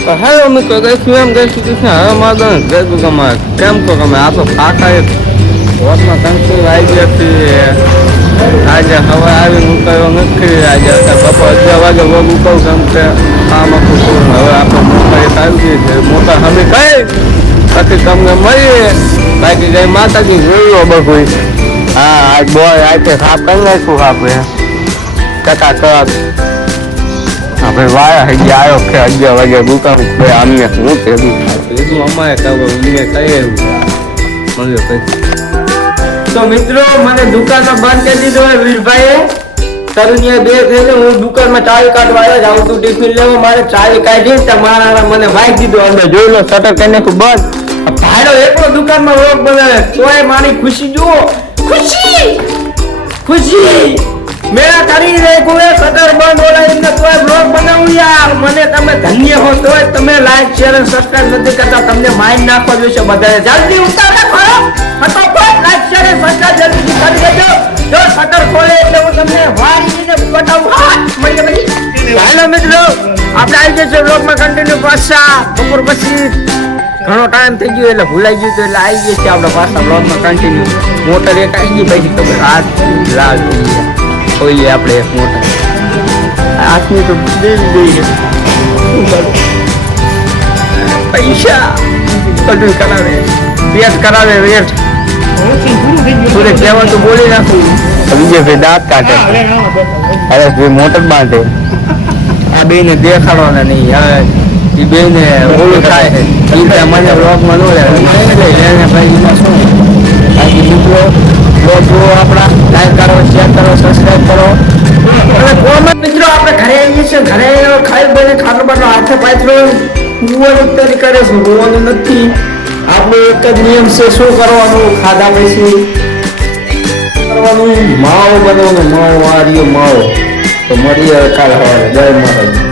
Hello, મિત્રો ગઈશું એમ ગઈશું કે હવે મારું ગયું ગમે કેમ તો ગમે આ તો કાકા એક વોટમાં કંકુ આવી ગયા હતી આજે હવે આવી ઉકાયો નથી આજે બપોર 11 વાગે વગ ઉકાવું કેમ કે કામ આખું પૂરું હવે આપણે મોટા એક આવી ગઈ છે મોટા હવે કઈ પછી તમને મળીએ બાકી જઈ માતાજી જોયો બધું હા આજ બોય આજે સાફ કરી નાખું આપણે ટકા આપણે વાયા હજી આવ્યો કે 11 વાગે દુકાન અમને શું કીધું અમારે કહીએ મળ્યો પછી તો મિત્રો મને દુકાનમાં બંધ કરી દીધો હોય વીરભાઈએ તરુણિયા બે થઈને હું દુકાનમાં ચાવી કાઢવા આવ્યો જાઉં તું ટિફિન લેવા મારે ચાવી કાઢી તમારા મને વાઈ દીધો અંદર જોઈ લો શટર કરી નાખ્યું બંધ ભાડો એકલો દુકાનમાં રોગ બનાવે તોય મારી ખુશી જુઓ ખુશી મેરા કરી રે કોએ શટર બંધ ઓલાઈને તોય બ્લોગ બનાવું યાર મને તમે ધન્ય હો તોય તમે લાઈક શેર અને સબસ્ક્રાઇબ નથી કરતા તમને માઇન્ડ નાખવા જોઈશે બધાએ જલ્દી ઉતાર રાખો ફટાફટ લાઈક શેર અને સબસ્ક્રાઇબ જલ્દી કરી દેજો જો શટર ખોલે એટલે હું તમને વારીને બતાવું હાથ મળીએ પછી હાલો મિત્રો આપણે આવી જશે બ્લોગમાં કન્ટિન્યુ પાછા બપોર પછી ઘણો ટાઈમ થઈ ગયો એટલે ભૂલાઈ ગયું તો એટલે આવી જશે આપણે પાછા બ્લોગમાં કન્ટિન્યુ મોટર એક આવી ગઈ પછી તમે હાથ લાલ જોઈએ આપણે એક મોટર હાથની તો પૈસા બધું કરાવે વેટ કરાવે વેટ પૂરે કહેવા તો બોલી નાખું બીજે ભાઈ દાંત કાઢે અરે ભાઈ મોટર બાંધે આ બે ને દેખાડવાના નહીં હવે એ બે ને ઓલું થાય છે મને બ્લોગમાં ન લે એને ભાઈ એમાં શું બાકી મિત્રો બ્લોગ જુઓ આપણા લાઈક કરો શેર કરો સબસ્ક્રાઈબ કરો અને કોમેન્ટ મિત્રો આપણે ઘરે આવીએ છીએ ઘરે ખાઈ બને ખાટલો બાટલો હાથે પાથરો કુવાની તરી કરે છે રોવાનું નથી આપણો એક જ નિયમ છે શું કરવાનું ખાધા પછી કરવાનું માવો બનાવવાનો માવો આ રહ્યો માવો તો મળીએ કાલે સવારે જય માતાજી